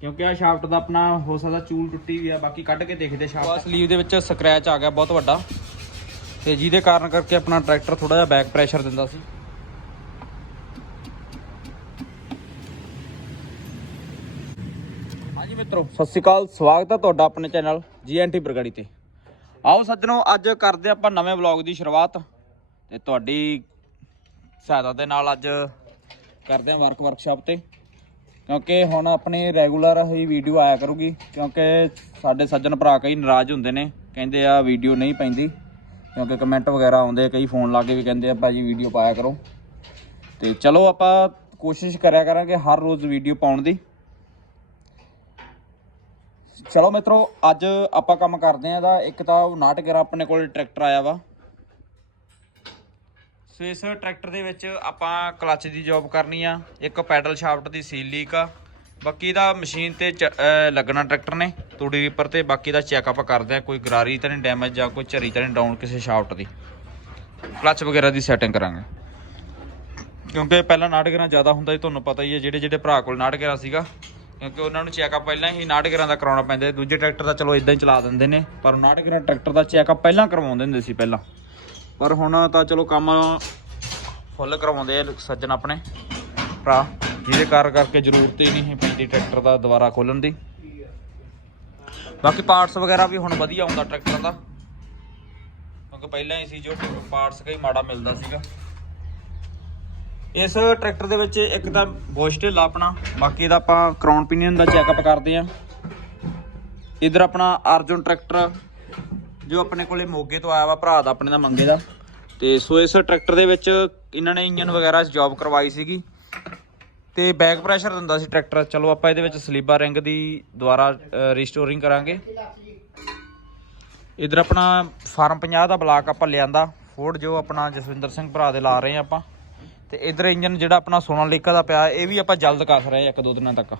ਕਿਉਂਕਿ ਆ ਸ਼ਾਫਟ ਦਾ ਆਪਣਾ ਹੋ ਸਕਦਾ ਚੂਲ ਟੁੱਟੀ ਵੀ ਆ, ਬਾਕੀ ਕੱਢ ਕੇ ਦੇਖਦੇ ਸ਼ਾਫਟ ਸਲੀਵ ਦੇ ਵਿੱਚ ਸਕ੍ਰੈਚ ਆ ਗਿਆ, ਬਹੁਤ ਵੱਡਾ। ਤੇ ਜਿਹਦੇ ਕਾਰਨ ਕਰਕੇ ਆਪਣਾ ਟਰੈਕਟਰ ਥੋੜਾ ਜਿਹਾ ਬੈਕ ਪ੍ਰੈਸ਼ਰ ਦਿੰਦਾ ਸੀ। ਹਾਂਜੀ ਮਿੱਤਰੋ, ਸਤਿ ਸ਼੍ਰੀ ਅਕਾਲ, ਸਵਾਗਤ ਹੈ ਤੁਹਾਡਾ ਆਪਣੇ ਚੈਨਲ ਜੀਐਨਟੀ ਬਰਗੜੀ ਤੇ। ਆਓ ਸੱਜਣੋ, ਅੱਜ ਕਰਦੇ ਆਪਾਂ ਨਵੇਂ ਵਲੌਗ ਦੀ ਸ਼ੁਰੂਆਤ। ਤੇ ਤੁਹਾਡੀ ਸਹਾਇਤਾ ਦੇ ਨਾਲ ਅੱਜ ਕਰਦੇ ਹਾਂ ਵਰਕ ਵਰਕਸ਼ਾਪ ਤੇ। ਕਿਉਂਕਿ ਹੁਣ ਆਪਣੀ ਰੈਗੂਲਰ ਹੀ ਵੀਡੀਓ ਆਇਆ ਕਰੂਗੀ, ਕਿਉਂਕਿ ਸਾਡੇ ਸੱਜਣ ਭਰਾ ਕਈ ਨਾਰਾਜ਼ ਹੁੰਦੇ ਨੇ, ਕਹਿੰਦੇ ਆ ਵੀਡੀਓ ਨਹੀਂ ਪੈਂਦੀ, ਕਿਉਂਕਿ ਕਮੈਂਟ ਵਗੈਰਾ ਆਉਂਦੇ ਕਈ ਫੋਨ ਲਾ ਕੇ ਵੀ ਕਹਿੰਦੇ ਆ, ਭਾਜੀ ਵੀਡੀਓ ਪਾਇਆ ਕਰੋ। ਤੇ ਚਲੋ ਆਪਾਂ ਕੋਸ਼ਿਸ਼ ਕਰਿਆ ਕਰਾਂਗੇ ਹਰ ਰੋਜ਼ ਵੀਡੀਓ ਪਾਉਣ ਦੀ। ਚਲੋ ਮਿੱਤਰੋ, ਅੱਜ ਆਪਾਂ ਕੰਮ ਕਰਦੇ ਆਂ ਦਾ ਇੱਕ ਤਾਂ ਉਹ ਨਾਟਕਰ ਆਪਣੇ ਕੋਲ ਟਰੈਕਟਰ ਆਇਆ ਵਾ। ਸੋ ਇਸ ਟਰੈਕਟਰ ਦੇ ਵਿੱਚ ਆਪਾਂ ਕਲੱਚ ਦੀ ਜੌਬ ਕਰਨੀ ਆ, ਇੱਕ ਪੈਡਲ ਸ਼ਾਫਟ ਦੀ ਸੀਲ ਲੀਕ ਆ। ਬਾਕੀ ਦਾ ਮਸ਼ੀਨ ਤੇ ਚ- ਲੱਗਣਾ ਟਰੈਕਟਰ ਨੇ, ਤੂੜੀ ਰੀਪਰ ਤੇ, ਬਾਕੀ ਦਾ ਚੈੱਕਅਪ ਕਰਦੇ ਆ, ਕੋਈ ਗਰਾਰੀ ਤਾਂ ਨਹੀਂ ਡੈਮੇਜ ਜਾਂ ਕੋਈ ਝਰੀ ਤਾਂ ਨਹੀਂ ਡਾਊਨ ਕਿਸੇ ਸ਼ਾਫਟ ਦੀ। ਕਲੱਚ ਵਗੈਰਾ ਦੀ ਸੈਟਿੰਗ ਕਰਾਂਗੇ। ਕਿਉਂਕਿ ਪਹਿਲਾਂ ਨਾਟਕਰਾਂ ਜ਼ਿਆਦਾ ਹੁੰਦਾ ਸੀ, ਤੁਹਾਨੂੰ ਪਤਾ ਹੀ ਹੈ, ਜਿਹੜੇ ਜਿਹੜੇ ਭਰਾ ਕੋਲ ਨਾਟਕਰਾਂ ਸੀਗਾ, ਕਿਉਂਕਿ ਉਹਨਾਂ ਨੂੰ ਚੈੱਕਅਪ ਪਹਿਲਾਂ ਹੀ ਨਾਟਕਰਾਂ ਦਾ ਕਰਾਉਣਾ ਪੈਂਦਾ ਦੂਜੇ ਟਰੈਕਟਰ ਦਾ ਚਲੋ ਇਦਾਂ ਹੀ ਚਲਾ ਦਿੰਦੇ ਨੇ, ਪਰ ਨਾਟਕਰਾਂ ਟਰੈਕਟਰ ਦਾ ਚੈੱਕਅਪ ਪਹਿਲਾਂ ਕਰਵਾਉਂਦੇ ਹੁੰਦੇ ਸੀ ਪਹਿਲਾਂ। ਪਰ ਹੁਣ ਤਾਂ ਚਲੋ ਕੰਮ ਫੁੱਲ ਕਰਵਾਉਂਦੇ ਆ ਸੱਜਣ ਆਪਣੇ ਭਰਾ। ਜਿਹਦੇ ਕਾਰ ਕਰਕੇ ਜ਼ਰੂਰਤ ਹੀ ਨਹੀਂ ਪੈਂਦੀ ਟਰੈਕਟਰ ਦਾ ਦੁਬਾਰਾ ਖੋਲਣ ਦੀ। ਬਾਕੀ ਪਾਰਟਸ ਵਗੈਰਾ ਵੀ ਹੁਣ ਵਧੀਆ ਆਉਂਦਾ ਟਰੈਕਟਰ ਦਾ। ਕਿਉਂਕਿ ਪਹਿਲਾਂ ਹੀ ਸੀ ਜੋ ਪਾਰਟਸ ਕਈ ਮਾੜਾ ਮਿਲਦਾ ਸੀਗਾ। ਇਸ ਟਰੈਕਟਰ ਦੇ ਵਿੱਚ ਇੱਕ ਤਾਂ ਬੋਸ਼ ਢਿੱਲਾ ਆਪਣਾ, ਬਾਕੀ ਦਾ ਆਪਾਂ ਕਰਾਉਨ ਪੀਨੀਅਨ ਦਾ ਚੈੱਕਅਪ ਕਰਦੇ ਆਂ ਇਧਰ ਆਪਣਾ ਅਰਜੁਨ ਟਰੈਕਟਰ ਜੋ ਆਪਣੇ ਕੋਲੇ ਮੋਗੇ ਤੋਂ ਆਇਆ ਵਾ ਭਰਾ ਦਾ, ਆਪਣੇ ਦਾ ਮੰਗੇ ਦਾ। ਤੇ ਸੋ ਇਸ ਟਰੈਕਟਰ ਦੇ ਵਿੱਚ ਇਹਨਾਂ ਨੇ ਇੰਜਨ ਵਗੈਰਾ ਜੌਬ ਕਰਵਾਈ ਸੀਗੀ। ਤੇ ਬੈਕ ਪ੍ਰੈਸ਼ਰ ਦਿੰਦਾ ਸੀ ਟਰੈਕਟਰ। ਚਲੋ ਆਪਾਂ ਇਹਦੇ ਵਿੱਚ ਸਲੀਬਾ ਰਿੰਗ ਦੀ ਦੁਬਾਰਾ ਰੀਸਟੋਰਿੰਗ ਕਰਾਂਗੇ। ਇਧਰ ਆਪਣਾ ਫਾਰਮ 50 ਦਾ ਬਲਾਕ ਆਪਾਂ ਲਿਆਂਦਾ। ਫੋਰਡ ਜੋ ਆਪਣਾ ਜਸਵਿੰਦਰ ਸਿੰਘ ਭਰਾ ਦੇ ਲਾ ਰਹੇ ਆ ਆਪਾਂ। ਤੇ ਇਧਰ ਇੰਜਨ ਜਿਹੜਾ ਆਪਣਾ ਸੋਨਾਲੀਕਾ ਦਾ ਪਿਆ, ਇਹ ਵੀ ਆਪਾਂ ਜਲਦ ਕਰ ਰਹੇ ਆ ਇੱਕ ਦੋ ਦਿਨਾਂ ਤੱਕ।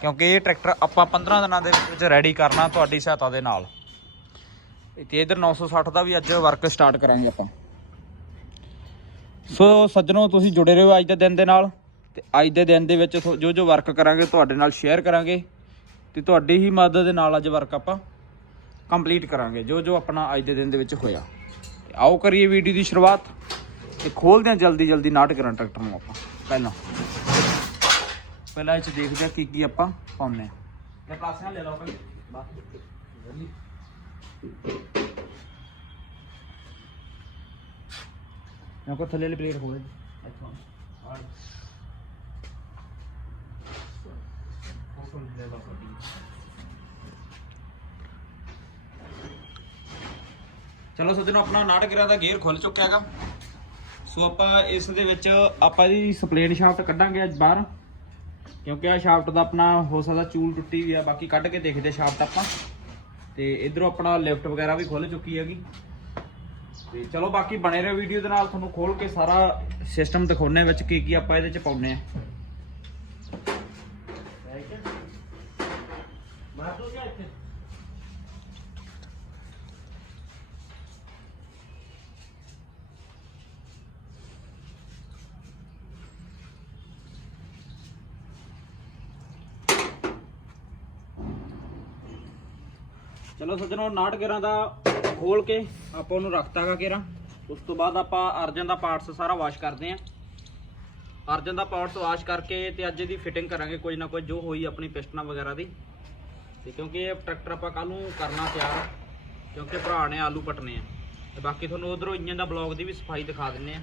ਕਿਉਂਕਿ ਇਹ ਟਰੈਕਟਰ ਆਪਾਂ 15 ਦਿਨਾਂ ਦੇ ਵਿੱਚ ਰੈਡੀ ਕਰਨਾ ਤੁਹਾਡੀ ਸਹਾਇਤਾ ਦੇ ਨਾਲ। ਤੇ ਇਧਰ 960 ਦਾ ਵੀ ਅੱਜ ਵਰਕ ਸਟਾਰਟ ਕਰਾਂਗੇ ਆਪਾਂ। ਸੋ ਸੱਜਣੋ, ਤੁਸੀਂ ਜੁੜੇ ਰਹੋ ਅੱਜ ਦੇ ਦਿਨ ਦੇ ਨਾਲ ਤੇ ਅੱਜ ਦੇ ਦਿਨ ਦੇ ਵਿੱਚ ਜੋ ਜੋ ਵਰਕ ਕਰਾਂਗੇ ਤੁਹਾਡੇ ਨਾਲ ਸ਼ੇਅਰ ਕਰਾਂਗੇ ਤੇ ਤੁਹਾਡੀ ਹੀ ਮਦਦ ਦੇ ਨਾਲ ਅੱਜ ਵਰਕ ਆਪਾਂ ਕੰਪਲੀਟ ਕਰਾਂਗੇ, ਜੋ ਜੋ ਆਪਣਾ ਅੱਜ ਦੇ ਦਿਨ ਦੇ ਵਿੱਚ ਹੋਇਆ। ਆਓ ਕਰੀਏ ਵੀਡੀਓ ਦੀ ਸ਼ੁਰੂਆਤ ਤੇ ਖੋਲਦੇ ਹਾਂ ਜਲਦੀ ਜਲਦੀ ਨਾਟ ਕਰਾਂ ਟਰੈਕਟਰ ਨੂੰ ਆਪਾਂ, ਪਹਿਲਾਂ। ਪਹਿਲਾਂ ਇਹ ਚ ਦੇਖਦੇ ਹਾਂ ਕੀ ਕੀ ਆਪਾਂ ਪਾਉਂਦੇ ਹਾਂ। ਤੇ ਪਲਾਸਿਆਂ ਲੈ ਲਓ ਪਹਿਲੇ ਬਸ। ਮੈਂ ਕੋ ਥੱਲੇ ਵਾਲੀ ਪਲੇਟ ਖੋਲੇ ਇੱਥੋਂ। ਆਹ ਫੋਟੋ ਲੈ ਲਓ ਚਲੋ ਸੱਜਣੋ ਆਪਣਾ ਨਾਟਕਰਾਂ ਦਾ ਗੇਅਰ ਖੁੱਲ ਚੁੱਕਿਆ ਹੈਗਾ। ਸੋ ਆਪਾਂ ਇਸ ਦੇ ਵਿੱਚ ਆਪਾਂ ਇਹਦੀ ਸਪਲੇਨ ਸ਼ਾਫਟ ਕੱਢਾਂਗੇ ਅੱਜ ਬਾਹਰ। ਕਿਉਂਕਿ ਆ ਸ਼ਾਫਟ ਦਾ ਆਪਣਾ ਹੋ ਸਕਦਾ ਚੂਲ ਟੁੱਟੀ ਵੀ ਆ, ਬਾਕੀ ਕੱਢ ਕੇ ਦੇਖਦੇ ਸ਼ਾਫਟ ਆਪਾਂ। ਤੇ ਇਧਰੋਂ ਆਪਣਾ ਲਿਫਟ ਵਗੈਰਾ ਵੀ ਖੁੱਲ ਚੁੱਕੀ ਹੈਗੀ। ਤੇ ਚਲੋ ਬਾਕੀ ਬਣੇ ਰਹੋ ਵੀਡੀਓ ਦੇ ਨਾਲ, ਤੁਹਾਨੂੰ ਖੋਲ ਕੇ ਸਾਰਾ ਸਿਸਟਮ ਦਿਖਾਉਣੇ ਵਿੱਚ ਕੀ ਕੀ ਆਪਾਂ ਇਹਦੇ ਚ ਪਾਉਨੇ ਆ ਚਲੋ ਸੱਜਣੋ, ਨਾਟ ਗੇਰਾਂ ਦਾ ਖੋਲ ਕੇ ਆਪਾਂ ਉਹਨੂੰ ਰੱਖਤਾਗਾ ਕੇਰਾਂ। ਉਸ ਤੋਂ ਬਾਅਦ ਆਪਾਂ ਅਰਜਨ ਦਾ ਪਾਰਟਸ ਸਾਰਾ ਵਾਸ਼ ਕਰਦੇ ਆਂ। ਅਰਜਨ ਦਾ ਪਾਰਟਸ ਵਾਸ਼ ਕਰਕੇ ਤੇ ਅੱਜ ਇਹਦੀ ਫਿਟਿੰਗ ਕਰਾਂਗੇ ਕੁਝ ਨਾ ਕੁਝ ਜੋ ਹੋਈ ਆਪਣੀ ਪਿਸਟਨਾਂ ਵਗੈਰਾ ਦੀ। ਤੇ ਕਿਉਂਕਿ ਇਹ ਟਰੈਕਟਰ ਆਪਾਂ ਕੱਲ ਨੂੰ ਕਰਨਾ ਤਿਆਰ ਕਿਉਂਕਿ ਭਰਾ ਨੇ ਆਲੂ ਪਟਨੇ ਆ। ਤੇ ਬਾਕੀ ਤੁਹਾਨੂੰ ਉਧਰੋਂ ਇੰਜਨ ਦਾ ਬਲੌਗ ਦੀ ਵੀ ਸਫ਼ਾਈ ਦਿਖਾ ਦਿੰਨੇ ਆ।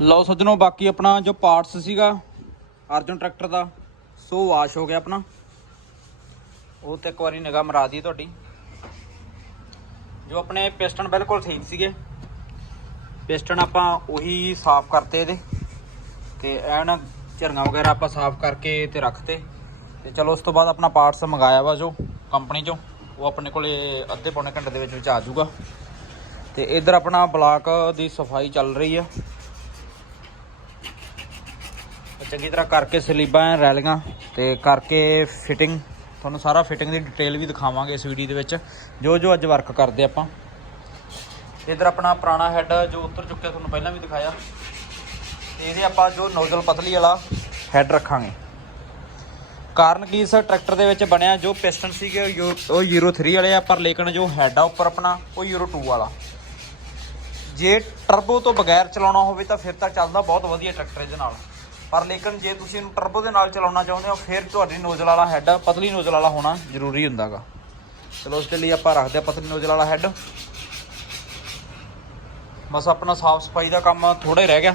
ਲਓ ਸੱਜਣੋ, ਬਾਕੀ ਆਪਣਾ ਜੋ ਪਾਰਟਸ ਸੀਗਾ, ਅਰਜਨ ਟਰੈਕਟਰ ਦਾ, ਸੋ ਵਾਸ਼ ਹੋ ਗਿਆ ਆਪਣਾ। ਉਹ ਤੇ ਇੱਕ ਵਾਰੀ ਨਿਗਾਹ ਮਰਾ ਦੀ ਤੁਹਾਡੀ। ਜੋ ਆਪਣੇ ਪਿਸਟਨ ਬਿਲਕੁਲ ਠੀਕ ਸੀਗੇ। ਪਿਸਟਨ ਆਪਾਂ ਉਹੀ ਸਾਫ਼ ਕਰਤੇ ਇਹਦੇ। ਤੇ ਐਨ ਝਰਨਾ ਵਗੈਰਾ ਆਪਾਂ ਸਾਫ਼ ਕਰਕੇ ਤੇ ਰੱਖਤੇ। ਤੇ ਚਲੋ, ਉਸ ਤੋਂ ਬਾਅਦ ਆਪਣਾ ਪਾਰਟਸ ਮੰਗਾਇਆ ਵਾ ਜੋ ਕੰਪਨੀ ਚੋਂ। ਉਹ ਆਪਣੇ ਕੋਲੇ ਅੱਧੇ ਪੌਣੇ ਘੰਟੇ ਦੇ ਵਿੱਚ ਵਿੱਚ ਆ ਜਾਊਗਾ। ਤੇ ਇਧਰ ਆਪਣਾ ਬਲਾਕ ਦੀ ਸਫ਼ਾਈ ਚੱਲ ਰਹੀ ਆ। ਚੰਗੀ ਤਰ੍ਹਾਂ ਕਰਕੇ ਸਲੀਬਾਂ ਰੈਲੀਆਂ ਤੇ ਕਰਕੇ ਫਿਟਿੰਗ ਤੁਹਾਨੂੰ ਸਾਰਾ ਫਿਟਿੰਗ ਦੀ ਡਿਟੇਲ ਵੀ ਦਿਖਾਵਾਂਗੇ ਇਸ ਵੀਡੀਓ ਦੇ ਵਿੱਚ। ਜੋ ਜੋ ਅੱਜ ਵਰਕ ਕਰਦੇ ਆਪਾਂ। ਇਧਰ ਆਪਣਾ ਪੁਰਾਣਾ ਹੈੱਡ ਜੋ ਉੱਤਰ ਚੁੱਕਿਆ, ਤੁਹਾਨੂੰ ਪਹਿਲਾਂ ਵੀ ਦਿਖਾਇਆ। ਤੇ ਇਹਦੇ ਆਪਾਂ ਜੋ ਨੋਜ਼ਲ ਪਤਲੀ ਵਾਲਾ ਹੈੱਡ ਰੱਖਾਂਗੇ। ਕਾਰਨ ਕੀ ਇਸ ਟਰੈਕਟਰ ਦੇ ਵਿੱਚ ਬਣਿਆ ਜੋ ਪਿਸਟਨ ਸੀਗੇ, ਉਹ ਯੂ- ਉਹ ਯੂਰੋ 3 ਵਾਲੇ ਆ, ਪਰ ਲੇਕਿਨ ਜੋ ਹੈੱਡ ਆ ਉੱਪਰ ਆਪਣਾ, ਉਹ ਯੂਰੋ 2 ਵਾਲਾ। ਜੇ ਟਰਬੋ ਤੋਂ ਬਗੈਰ ਚਲਾਉਣਾ ਹੋਵੇ ਤਾਂ ਫਿਰ ਤਾਂ ਚੱਲਦਾ ਬਹੁਤ ਵਧੀਆ ਟਰੈਕਟਰ ਇਹਦੇ ਨਾਲ। ਪਰ ਲੇਕਿਨ ਜੇ ਤੁਸੀਂ ਇਹਨੂੰ ਟਰਬੋ ਦੇ ਨਾਲ ਚਲਾਉਣਾ ਚਾਹੁੰਦੇ ਹੋ, ਫਿਰ ਤੁਹਾਡੀ ਨੋਜ਼ਲ ਵਾਲਾ ਹੈੱਡ ਪਤਲੀ ਨੋਜ਼ਲ ਵਾਲਾ ਹੋਣਾ ਜ਼ਰੂਰੀ ਹੁੰਦਾਗਾ। ਚਲੋ ਉਸ ਦੇ ਲਈ ਆਪਾਂ ਰੱਖਦੇ ਆ ਪਤਲੀ ਨੋਜ਼ਲ ਵਾਲਾ ਹੈੱਡ ਬਸ ਆਪਣਾ ਸਾਫ਼ ਸਫ਼ਾਈ ਦਾ ਕੰਮ ਥੋੜਾ ਹੀ ਰਹਿ ਗਿਆ।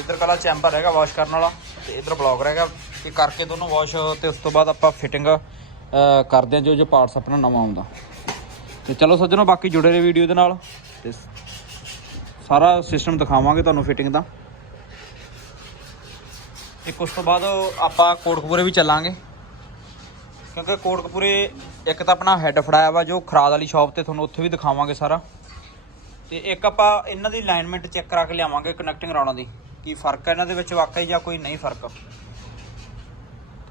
ਇੱਧਰ ਕਲਾ ਚੈਂਬਰ ਹੈਗਾ ਵਾਸ਼ ਕਰਨ ਵਾਲਾ ਤੇ ਇੱਧਰ ਬਲੌਕ ਰਹਿ ਗਿਆ ਇਹ ਕਰਕੇ ਦੋਨੋਂ ਵਾਸ਼ ਤੇ ਉਸ ਤੋਂ ਬਾਅਦ ਆਪਾਂ ਫਿਟਿੰਗ ਕਰਦੇ ਹਾਂ ਜੋ ਜੋ ਪਾਰਟਸ ਆਪਣਾ ਨਵਾਂ ਆਉਂਦਾ। ਤੇ ਚਲੋ ਸੱਜਣੋ, ਬਾਕੀ ਜੁੜੇ ਰਹੇ ਵੀਡੀਓ ਦੇ ਨਾਲ ਤੇ ਸਾਰਾ ਸਿਸਟਮ ਦਿਖਾਵਾਂਗੇ ਤੁਹਾਨੂੰ ਫਿਟਿੰਗ ਦਾ। ਇੱਕ ਉਸ ਤੋਂ ਬਾਅਦ ਆਪਾਂ ਕੋਟਕਪੂਰੇ ਵੀ ਚੱਲਾਂਗੇ। ਕਿਉਂਕਿ ਕੋਟਕਪੂਰੇ ਇੱਕ ਤਾਂ ਆਪਣਾ ਹੈੱਡ ਫੜਾਇਆ ਵਾ ਜੋ ਖਰਾਦ ਵਾਲੀ ਸ਼ਾਪ ਤੇ ਤੁਹਾਨੂੰ ਉੱਥੇ ਵੀ ਦਿਖਾਵਾਂਗੇ ਸਾਰਾ। ਤੇ ਇੱਕ ਆਪਾਂ ਇਹਨਾਂ ਦੀ ਅਲਾਈਨਮੈਂਟ ਚੈੱਕ ਕਰਾ ਕੇ ਲਿਆਵਾਂਗੇ ਕਨੈਕਟਿੰਗ ਰੌਣਾ ਦੀ ਕੀ ਫ਼ਰਕ ਹੈ ਇਹਨਾਂ ਦੇ ਵਿੱਚ ਵਾਕਈ ਜਾਂ ਕੋਈ ਨਹੀਂ ਫ਼ਰਕ।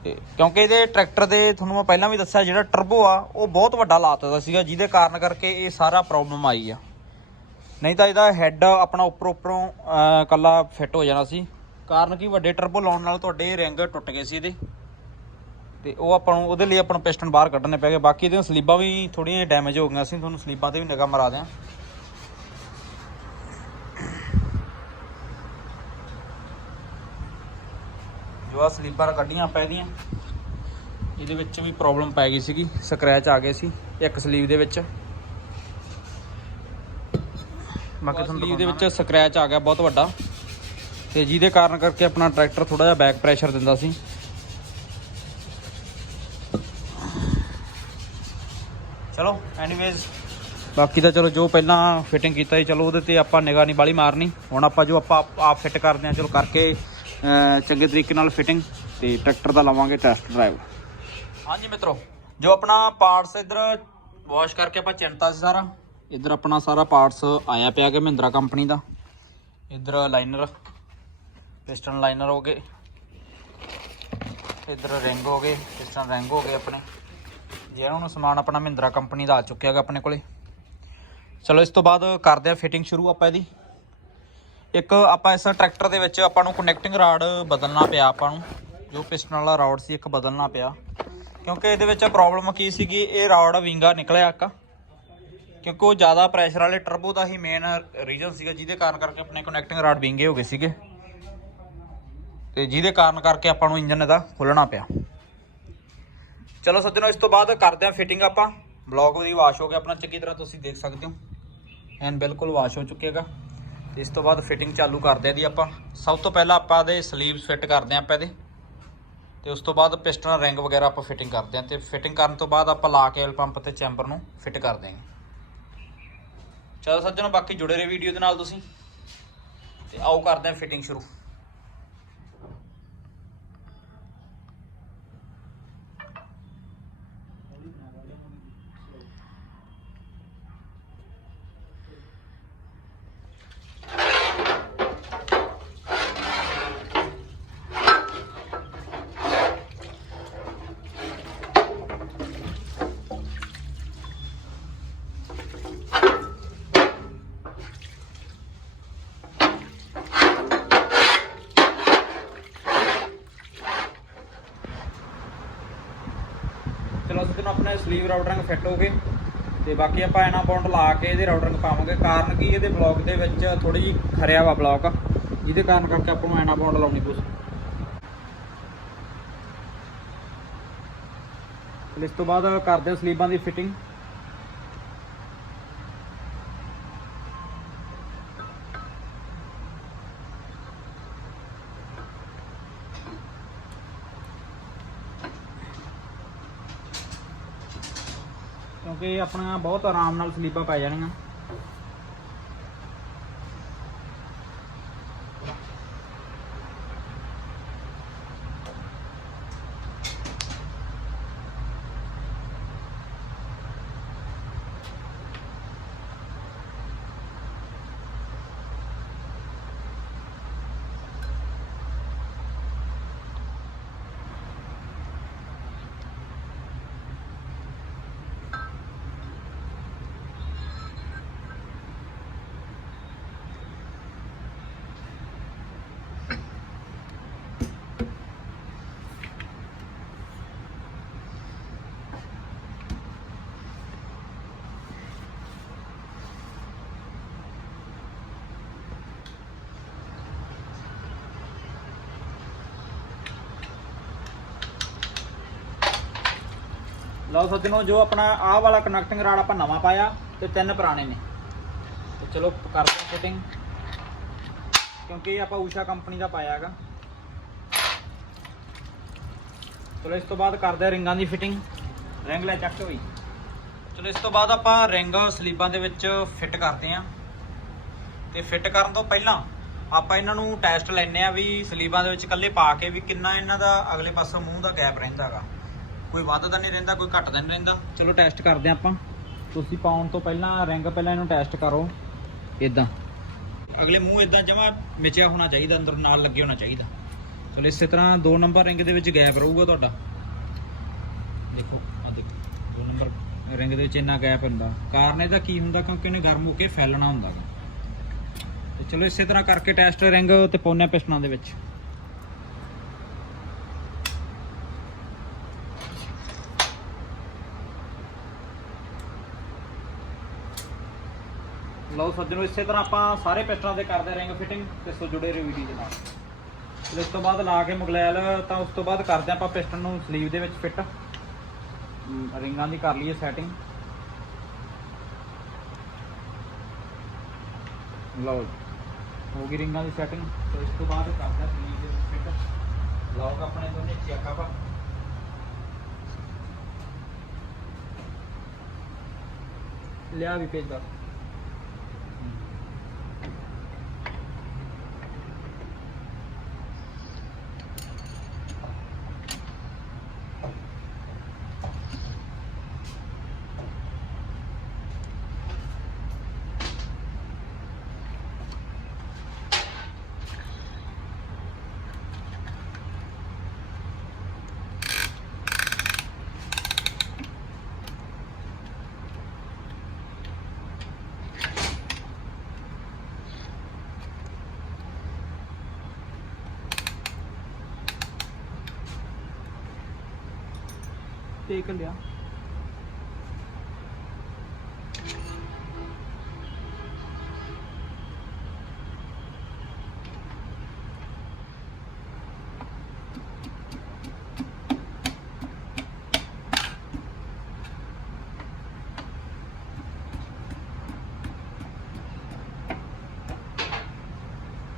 ਤੇ ਕਿਉਂਕਿ ਇਹਦੇ ਟਰੈਕਟਰ ਦੇ ਤੁਹਾਨੂੰ ਮੈਂ ਪਹਿਲਾਂ ਵੀ ਦੱਸਿਆ ਜਿਹੜਾ ਟਰਬੋ ਆ ਉਹ ਬਹੁਤ ਵੱਡਾ ਲਾਤਾ ਦਾ ਸੀਗਾ ਜਿਹਦੇ ਕਾਰਨ ਕਰਕੇ ਇਹ ਸਾਰਾ ਪ੍ਰੋਬਲਮ ਆਈ ਆ। ਨਹੀਂ ਤਾਂ ਇਹਦਾ ਹੈੱਡ ਆਪਣਾ ਉੱਪਰ ਉੱਪਰੋਂ ਅਹ, ਕੱਲਾ ਫਿੱਟ ਹੋ ਜਾਣਾ ਸੀ। ਕਾਰਨ ਕੀ? ਵੱਡੇ ਟਰਬੋ ਲਾਉਣ ਨਾਲ ਤੁਹਾਡੇ ਰਿੰਗ ਟੁੱਟ ਗਏ ਸੀ ਇਹਦੇ। ਤੇ ਉਹ ਆਪਾਂ ਨੂੰ ਉਹਦੇ ਲਈ ਆਪਾਂ ਨੂੰ ਪਿਸਟਨ ਬਾਹਰ ਕੱਢਣੇ ਪੈ ਗਏ। ਬਾਕੀ ਇਹਦੀਆਂ ਸਲੀਬਾਂ ਵੀ ਥੋੜੀਆਂ ਡੈਮੇਜ ਹੋ ਗਈਆਂ ਸੀ ਤੁਹਾਨੂੰ ਸਲੀਬਾਂ ਤੇ ਵੀ ਨਿਗਾਹ ਮਰਾ ਦਿਆਂ। ਜੋ ਆ ਸਲੀਪਰ ਕੱਢੀਆਂ ਪੈ ਇਹਦੀਆਂ ਇਹਦੇ ਵਿੱਚ ਵੀ ਪ੍ਰੋਬਲਮ ਪੈ ਗਈ ਸੀਗੀ ਸਕ੍ਰੈਚ ਆ ਗਏ ਸੀ ਇੱਕ ਸਲੀਵ ਦੇ ਵਿੱਚ। ਬਾਕੀ ਤੁਹਾਨੂੰ ਸਲੀਵ ਦੇ ਵਿੱਚ ਸਕ੍ਰੈਚ ਆ ਗਿਆ ਬਹੁਤ ਵੱਡਾ। ਤੇ ਜਿਹਦੇ ਕਾਰਨ ਕਰਕੇ ਆਪਣਾ ਟਰੈਕਟਰ ਥੋੜਾ ਜਿਹਾ ਬੈਕ ਪ੍ਰੈਸ਼ਰ ਦਿੰਦਾ ਸੀ। ਚਲੋ ਐਨੀਵੇਜ਼ ਬਾਕੀ ਤਾਂ ਚਲੋ ਜੋ ਪਹਿਲਾਂ ਫਿਟਿੰਗ ਕੀਤਾ ਸੀ ਚਲੋ ਉਹਦੇ ਤੇ ਆਪਾਂ ਨਿਗਾਹ ਨਹੀਂ ਬਾਲੀ ਮਾਰਨੀ। ਹੁਣ ਆਪਾਂ ਜੋ ਆਪਾਂ ਆਪ- ਫਿੱਟ ਕਰਦੇ ਹਾਂ ਚਲੋ ਕਰਕੇ ਚੰਗੇ ਤਰੀਕੇ ਨਾਲ ਫਿਟਿੰਗ ਤੇ ਟਰੈਕਟਰ ਦਾ ਲਵਾਂਗੇ ਟੈਸਟ ਡਰਾਈਵ ਹਾਂਜੀ ਮਿੱਤਰੋ ਜੋ ਆਪਣਾ ਪਾਰਟਸ ਇਧਰ ਵਾਸ਼ ਕਰਕੇ ਆਪਾਂ ਚਿੰਤਾ ਸੀ ਸਾਰਾ ਇਧਰ ਆਪਣਾ ਸਾਰਾ ਪਾਰਟਸ ਆਇਆ ਪਿਆ ਕਿ ਮਹਿੰਦਰਾ ਕੰਪਨੀ ਦਾ। ਇਧਰ ਲਾਈਨਰ ਪਿਸਟਨ ਲਾਈਨਰ ਹੋ ਗਏ। ਇਧਰ ਰਿੰਗ ਹੋ ਗਏ ਪਿਸਟਨ ਰਿੰਗ ਹੋ ਗਏ ਆਪਣੇ। ਜਿਹਨਾਂ ਨੂੰ ਸਮਾਨ ਆਪਣਾ ਮਹਿੰਦਰਾ ਕੰਪਨੀ ਦਾ ਆ ਚੁੱਕਿਆ ਹੈਗਾ ਆਪਣੇ ਕੋਲੇ। ਚਲੋ, ਇਸ ਤੋਂ ਬਾਅਦ ਕਰਦੇ ਆ ਫਿਟਿੰਗ ਸ਼ੁਰੂ ਆਪਾਂ ਇਹਦੀ। ਇੱਕ ਆਪਾਂ ਇਸ ਟਰੈਕਟਰ ਦੇ ਵਿੱਚ ਆਪਾਂ ਨੂੰ ਕਨੈਕਟਿੰਗ ਰਾਡ ਬਦਲਣਾ ਪਿਆ ਆਪਾਂ ਨੂੰ। ਜੋ ਪਿਸਟਨ ਵਾਲਾ ਰਾਡ ਸੀ, ਇੱਕ ਬਦਲਣਾ ਪਿਆ। ਕਿਉਂਕਿ ਇਹਦੇ ਵਿੱਚ ਪ੍ਰੋਬਲਮ ਕੀ ਸੀਗੀ, ਇਹ ਰਾਡ ਵਿੰਗਾ ਨਿਕਲਿਆ ਇੱਕ। ਕਿਉਂਕਿ ਉਹ ਜ਼ਿਆਦਾ ਪ੍ਰੈਸ਼ਰ ਵਾਲੇ ਟਰਬੋ ਦਾ ਹੀ ਮੇਨ ਰੀਜ਼ਨ ਸੀਗਾ, ਜਿਹਦੇ ਕਾਰਨ ਕਰਕੇ ਆਪਣੇ ਕਨੈਕਟਿੰਗ ਰਾਡ ਵਿੰਗੇ ਹੋ ਗਏ ਸੀਗੇ। ਤੇ ਜਿਹਦੇ ਕਾਰਨ ਕਰਕੇ ਆਪਾਂ ਨੂੰ ਇੰਜਨ ਇਹਦਾ ਖੋਲਣਾ ਪਿਆ। ਚਲੋ ਸੱਜਣੋ, ਇਸ ਤੋਂ ਬਾਅਦ ਕਰਦੇ ਆ ਫਿਟਿੰਗ ਆਪਾਂ। ਬਲੌਕ ਦੀ ਵਾਸ਼ ਹੋ ਗਿਆ ਆਪਣਾ ਚੰਗੀ ਤਰ੍ਹਾਂ ਤੁਸੀਂ ਦੇਖ ਸਕਦੇ ਹੋ। ਐਨ ਬਿਲਕੁਲ ਵਾਸ਼ ਹੋ ਚੁੱਕੇਗਾ ਤੇ ਇਸ ਤੋਂ ਬਾਅਦ ਫਿਟਿੰਗ ਚਾਲੂ ਕਰਦੇ ਆ ਦੀ ਆਪਾਂ। ਸਭ ਤੋਂ ਪਹਿਲਾਂ ਆਪਾਂ ਦੇ ਸਲੀਵਸ ਫਿੱਟ ਕਰਦੇ ਆ ਆਪਾਂ ਇਹਦੇ। ਤੇ ਉਸ ਤੋਂ ਬਾਅਦ ਪਿਸਟਨ ਰਿੰਗ ਵਗੈਰਾ ਆਪਾਂ ਫਿਟਿੰਗ ਕਰਦੇ ਆ ਤੇ ਫਿਟਿੰਗ ਕਰਨ ਤੋਂ ਬਾਅਦ ਆਪਾਂ ਲਾ ਕੇ ਆਇਲ ਪੰਪ ਤੇ ਚੈਂਬਰ ਨੂੰ ਫਿੱਟ ਕਰ ਦੇਂਗੇ ਚਲੋ ਸੱਜਣੋ, ਬਾਕੀ ਜੁੜੇ ਰਹੋ ਵੀਡੀਓ ਦੇ ਨਾਲ ਤੁਸੀਂ। ਤੇ ਆਓ ਕਰਦੇ ਆ ਫਿਟਿੰਗ ਸ਼ੁਰੂ। ਚਲੋ ਆਪਣੇ ਸਲੀਵ ਰਾਊਟਰਿੰਗ ਫਿੱਟ ਹੋ ਗਏ। ਤੇ ਬਾਕੀ ਆਪਾਂ ਐਨਾ ਬੌਂਡ ਲਾ ਕੇ ਇਹਦੇ ਰਾਊਟਰਿੰਗ ਪਾਵਾਂਗੇ। ਕਾਰਨ ਕੀ? ਇਹਦੇ ਬਲੌਕ ਦੇ ਵਿੱਚ ਥੋੜੀ ਜਿਹੀ ਖਰਿਆ ਵਾ ਬਲੌਕ ਜਿਹਦੇ ਕਾਰਨ ਕਰਕੇ ਆਪਾਂ ਨੂੰ ਐਨਾ ਬੌਂਡ ਲਾਉਣੀ ਪਊ। ਇਸ ਤੋਂ ਬਾਅਦ ਕਰਦੇ ਹਾਂ ਸਲੀਬਾਂ ਦੀ ਫਿਟਿੰਗ ਕਿਉਂਕਿ ਆਪਣਾ ਬਹੁਤ ਆਰਾਮ ਨਾਲ ਸਲੀਬਾਂ ਪੈ ਜਾਣੀਆਂ। ਲਓ ਸੱਜਣੋ, ਜੋ ਆਪਣਾ ਆਹ ਵਾਲਾ ਕਨੈਕਟਿੰਗ ਰਾਡ ਆਪਾਂ ਨਵਾਂ ਪਾਇਆ ਤੇ ਤਿੰਨ ਪੁਰਾਣੇ ਨੇ। ਤੇ ਚਲੋ, ਕਰਦੇ ਹਾਂ ਫਿਟਿੰਗ ਕਿਉਂਕਿ ਇਹ ਆਪਾਂ ਊਸ਼ਾ ਕੰਪਨੀ ਦਾ ਪਾਇਆ ਹੈਗਾ। ਚਲੋ, ਇਸ ਤੋਂ ਬਾਅਦ ਕਰਦੇ ਹਾਂ ਰਿੰਗਾਂ ਦੀ ਫਿਟਿੰਗ ਰਿੰਗ ਲੈ ਚੱਕ ਹੋਈ ਚਲੋ, ਇਸ ਤੋਂ ਬਾਅਦ ਆਪਾਂ ਰਿੰਗ ਸਲੀਬਾਂ ਦੇ ਵਿੱਚ ਫਿੱਟ ਕਰਦੇ ਹਾਂ। ਤੇ ਫਿੱਟ ਕਰਨ ਤੋਂ ਪਹਿਲਾਂ ਆਪਾਂ ਇਹਨਾਂ ਨੂੰ ਟੈਸਟ ਲੈਣੇ ਆ ਵੀ ਸਲੀਬਾਂ ਦੇ ਵਿੱਚ ਇਕੱਲੇ ਪਾ ਕੇ ਵੀ ਕਿੰਨਾ ਇਹਨਾਂ ਦਾ ਅਗਲੇ ਪਾਸੋਂ ਮੂੰਹ ਦਾ ਗੈਪ ਰਹਿੰਦਾਗਾ ਕੋਈ ਵੱਧ ਤਾਂ ਨਹੀਂ ਰਹਿੰਦਾ, ਕੋਈ ਘੱਟ ਤਾਂ ਨਹੀਂ ਰਹਿੰਦਾ। ਚਲੋ ਟੈਸਟ ਕਰਦੇ ਆਪਾਂ। ਤੁਸੀਂ ਪਾਉਣ ਤੋਂ ਪਹਿਲਾਂ ਰਿੰਗ ਪਹਿਲਾਂ ਇਹਨੂੰ ਟੈਸਟ ਕਰੋ। ਇਦਾਂ ਅਗਲੇ ਮੂੰਹ ਇਦਾਂ ਜਮਾ ਮਿਚਿਆ ਹੋਣਾ ਚਾਹੀਦਾ, ਅੰਦਰ ਨਾਲ ਲੱਗੇ ਹੋਣਾ ਚਾਹੀਦਾ। ਚਲੋ ਇਸੇ ਤਰ੍ਹਾਂ 2 ਨੰਬਰ ਰਿੰਗ ਦੇ ਵਿੱਚ ਗੈਪ ਰਹੂਗਾ ਤੁਹਾਡਾ। ਦੇਖੋ ਆ ਦੇਖੋ 2 ਨੰਬਰ ਰਿੰਗ ਦੇ ਵਿੱਚ ਇੰਨਾ ਗੈਪ ਹੁੰਦਾ। ਕਾਰਨ ਇਹਦਾ ਕੀ ਹੁੰਦਾ, ਕਿਉਂਕਿ ਇਹਨੇ ਗਰਮ ਹੋ ਕੇ ਫੈਲਣਾ ਹੁੰਦਾ ਗਾ। ਤੇ ਚਲੋ ਇਸੇ ਤਰ੍ਹਾਂ ਕਰਕੇ ਟੈਸਟ ਰਿੰਗ ਤੇ ਪਾਉਨੇ ਪਿਸਟਨਾਂ ਦੇ ਵਿੱਚ। ਲਓ ਸੱਜਣੋ, ਇਸੇ ਤਰ੍ਹਾਂ ਆਪਾਂ ਸਾਰੇ ਪਿਸਟਨਾਂ ਤੇ ਕਰਦੇ ਰਿੰਗ ਫਿਟਿੰਗ ਤੇ ਸੋ ਜੁੜੇ ਰਹੋ ਵੀਡੀਓ ਦੇ ਨਾਲ। ਇਸ ਤੋਂ ਬਾਅਦ ਲਾ ਕੇ ਮੁਗਲੈਲ, ਤਾਂ ਉਸ ਤੋਂ ਬਾਅਦ ਕਰਦੇ ਆਪਾਂ ਪਿਸਟਨ ਨੂੰ ਸਲੀਵ ਦੇ ਵਿੱਚ ਫਿੱਟ ਰਿੰਗਾਂ ਦੀ ਕਰ ਲਈਏ ਸੈਟਿੰਗ ਲਓ ਹੋ ਗਈ ਰਿੰਗਾਂ ਦੀ ਸੈਟਿੰਗ ਤੇ ਇਸ ਤੋਂ ਬਾਅਦ ਕਰਦੇ ਆ ਸਲੀਵ ਦੇ ਵਿੱਚ ਫਿੱਟ ਲੌਕ ਆਪਣੇ ਦੋਨੇ ਚੈੱਕ ਆਪਾਂ। ਲਿਆ ਵੀ ਭੇਜ ਦਾ। ਟੇਕ ਲਿਆ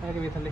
ਹੈ ਕਿ ਵੀ ਥੱਲੇ